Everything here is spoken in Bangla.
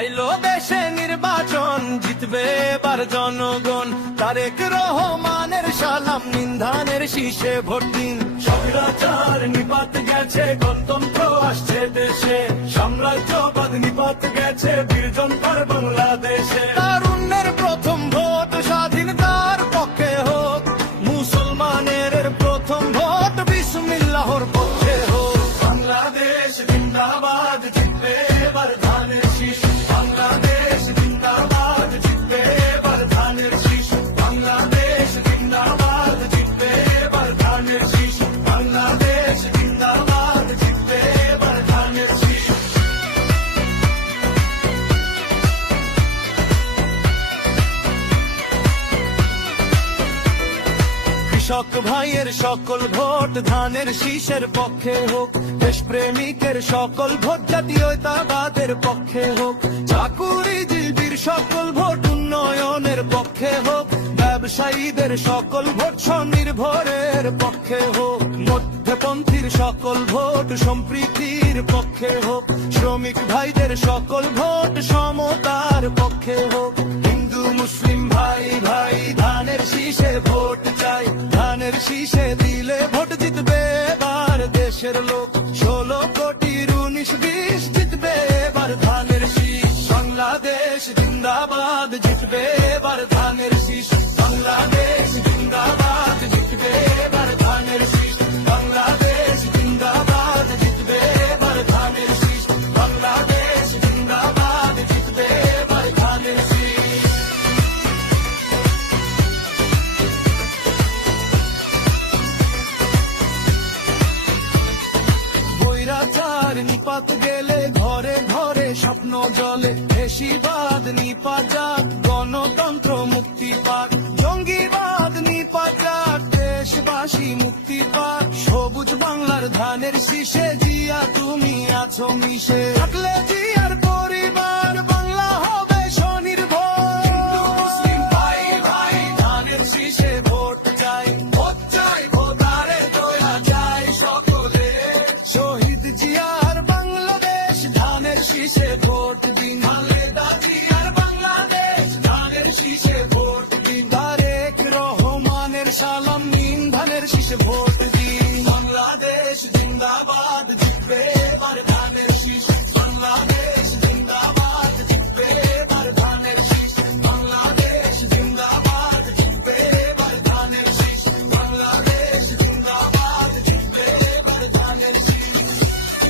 চাইলো দেশে নির্বাচন, জিতবে এবার জনগণ। তারেক রহমানের সালাম নিন, ধানের শীষে ভোট দিন। স্বৈরাচার নিপাত গেছে, গণতন্ত্র আসছে দেশে। সাম্রাজ্যবাদ নিপাত গেছে, বীর জনতার বাংলাদেশে। তারুণ্যের প্রথম ভোট স্বাধীনতার পক্ষে হোক, মুসলমানের প্রথম ভোট বিসমিল্লাহর পক্ষে হোক। বাংলাদেশ জিন্দাবাদ, জিতবে এবার ধানের শীষ। বাংলাদেশ জিন্দাবাদ, জিতবে এবার ধানের শীষ। বাংলাদেশ জিন্দাবাদ, জিতবে এবার ধানের শীষ। বাংলাদেশ জিন্দাবাদ, জিতবে এবার ধানের শীষ। কৃষক ভাইয়ের সকল ভোট ধানের শীষের পক্ষে হোক। দেশপ্রেমিকের সকল ভোট জাতীয়তাবাদের পক্ষে হোক। চাকুরিজীবীর সকল ভোট উন্নয়নের পক্ষে হোক। ব্যবসায়ীদের সকল ভোট স্বনির্ভরের পক্ষে হোক। মধ্যপন্থীর সকল ভোট সম্প্রীতির পক্ষে হোক। শ্রমিক ভাইদের সকল ভোট সমতার পক্ষে হোক। হিন্দু মুসলিম ভাই ভাই ধানের শীষে ভোট চাই। ধানের শীষে দিলে ভোট জিতবে এবার দেশের লোক। 16 কোটির 19-20 জিতবে এবার ধানের শীষ। বাংলাদেশ জিন্দাবাদ, জিতবে এবার ধানের শীষ। বাংলাদেশ জিন্দাবাদ, জিতবে এবার ধানের শীষ। বাংলাদেশ জিন্দাবাদ, জিতবে এবার ধানের শীষ। বাংলাদেশ জিন্দাবাদ, জিতবে এবার ধানের শীষ। বৈরাচার নিপাত গেলে ঘরে ঘরে স্বপ্ন জলে। ফ্যাসিবাদ নিপাত যাক, গণতন্ত্র মুক্তি পাক। জঙ্গিবাদ নিপাত যাক, দেশবাসী মুক্তি পাক। সবুজ বাংলার ধানের শীষে জিয়া তুমি আছো মিশে। থাকলে জিয়ার পরিবার, বাংলা হবে স্বনির্ভর। হিন্দু মুসলিম ভাই ভাই ধানের শীষে ভোট চাই। ভোট চাই, ভোটারে দয়া চাই সকলে। শহীদ জিয়ার বাংলাদেশ ধানের শীষে ভোট দিন। খালেদা জিয়ার বাংলাদেশ ধানের শীষে ভোট দিন। তারেক রহমানের সালাম নিন, ধানের শীষে ভোট দিন। বাংলাদেশ জিন্দাবাদ, জিতবে